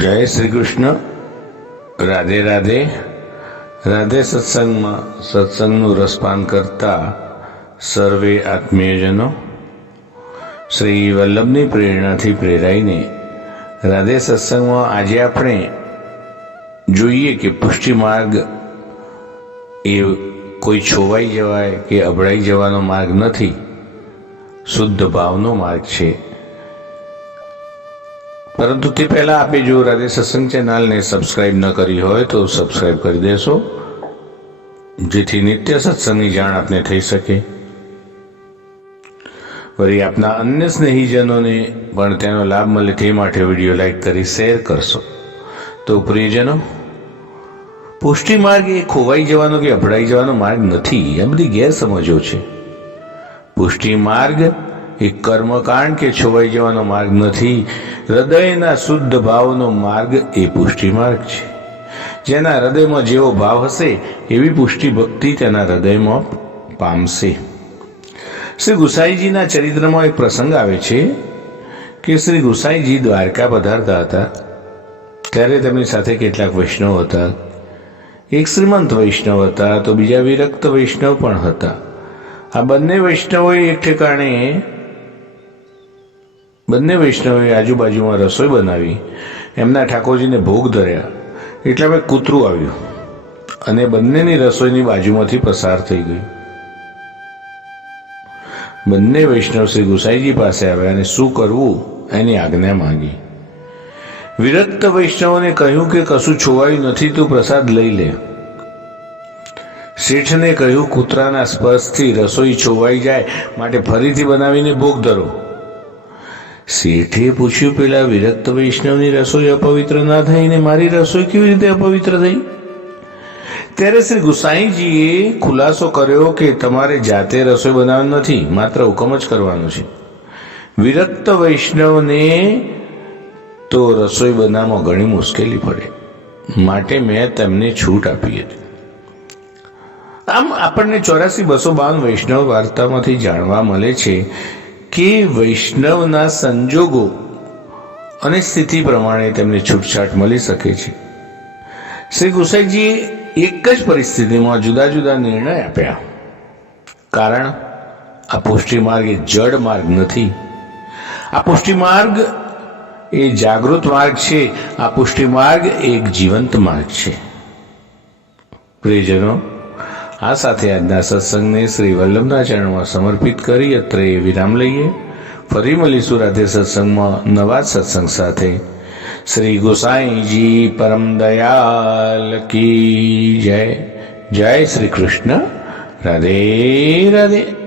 જય શ્રી કૃષ્ણ. રાધે રાધે. રાધે સત્સંગમાં સત્સંગનું રસપાન કરતા સર્વે આત્મીયજનો શ્રી વલ્લભની પ્રેરણાથી પ્રેરાઈને રાધે સત્સંગમાં આજે આપણે જોઈએ કે પુષ્ટિ માર્ગ એ કોઈ છોવાઈ જવાય કે અભડાઈ જવાનો માર્ગ નથી. શુદ્ધ ભાવનો માર્ગ છે. પરંતુ તે પહેલાં આપે જો રાધે સત્સંગ ચેનલને સબસ્ક્રાઈબ ન કરી હોય તો સબસ્ક્રાઈબ કરી દેશો, જેથી નિત્ય સત્સંગની જાણ આપને થઈ શકે. વળી આપના અન્ય સ્નેહીજનોને પણ તેનો લાભ મળે તે માટે વીડિયો લાઈક કરી શેર કરશો. તો પ્રિયજનો, પુષ્ટિ માર્ગ એ ખોવાઈ જવાનો કે અભડાઈ જવાનો માર્ગ નથી, આ બધી ગેરસમજો છે. પુષ્ટિ માર્ગ એ કર્મકાંડ કે છોવાઈ જવાનો માર્ગ નથી. હૃદયના શુદ્ધ ભાવનો માર્ગ એ પુષ્ટિ માર્ગ છે. જેના હૃદયમાં જેવો ભાવ હશે, એવી પુષ્ટિ ભક્તિ તેના હૃદયમાં પામશે. શ્રી ગુસાઈજીના ચરિત્રમાં એક પ્રસંગ આવે છે કે શ્રી ગુસાઈજી દ્વારકા પધારતા હતા. ત્યારે તેમની સાથે કેટલાક વૈષ્ણવ હતા. એક શ્રીમંત વૈષ્ણવ હતા, તો બીજા વિરક્ત વૈષ્ણવ પણ હતા. આ બંને વૈષ્ણવોએ એક ઠેકાણે બંને વૈષ્ણવે આજુબાજુમાં રસોઈ બનાવી, એમના ઠાકોરજીને ભોગ ધર્યા. એટલે મેં કૂતરું આવ્યું અને બંનેની રસોઈની બાજુમાંથી પસાર થઈ ગયું બંને વૈષ્ણવ શ્રી ગુસાઈજી પાસે આવ્યા અને શું કરવું એની આજ્ઞા માંગી. વિરક્ત વૈષ્ણવને કહ્યું કે કશું છોવાયું નથી, તું પ્રસાદ લઈ લે. શેઠને કહ્યું, કૂતરાના સ્પર્શથી રસોઈ છોવાઈ જાય, માટે ફરીથી બનાવીને ભોગ ધરો. શેઠે પૂછ્યું, પેલા વિરક્ત વૈષ્ણવની રસોઈ અપવિત્ર ના થઈ ને મારી રસોઈ કેવી રીતે અપવિત્ર થઈ? ત્યારે શ્રી ગુસાઈજીએ ખુલાસો કર્યો કે તમારે જાતે રસોઈ બનાવવાની નથી, માત્ર હુકમ જ કરવાનો છે. વિરક્ત વૈષ્ણવને તો રસોઈ બનાવવામાં ઘણી મુશ્કેલી પડે. માટે મેં તેમને છૂટ આપી હતી. આમ આપણને ચોરાસી બસો બાવન વૈષ્ણવ વાર્તામાંથી જાણવા મળે છે કે વૈષ્ણવના સંજોગો અને સ્થિતિ પ્રમાણે તેમને છૂટછાટ મળી શકે છે. શ્રી ગુસાઈજીએ એક જ પરિસ્થિતિમાં જુદા જુદા નિર્ણય આપ્યા. કારણ, આ પુષ્ટિ માર્ગ એ જડ માર્ગ નથી. આ પુષ્ટિ માર્ગ એ જાગૃત માર્ગ છે. આ પુષ્ટિ માર્ગ એક જીવંત માર્ગ છે. પ્રિયજનો આ સાથે આજના સત્સંગને શ્રી વલ્લભના ચરણમાં સમર્પિત કરી અત્રે વિરામ લઈએ. ફરી મળીશું રાધે સત્સંગમાં નવા સત્સંગ સાથે. શ્રી ગોસાઈજી પરમ દયાલ કી જય. જય શ્રી કૃષ્ણ. રાધે રાધે.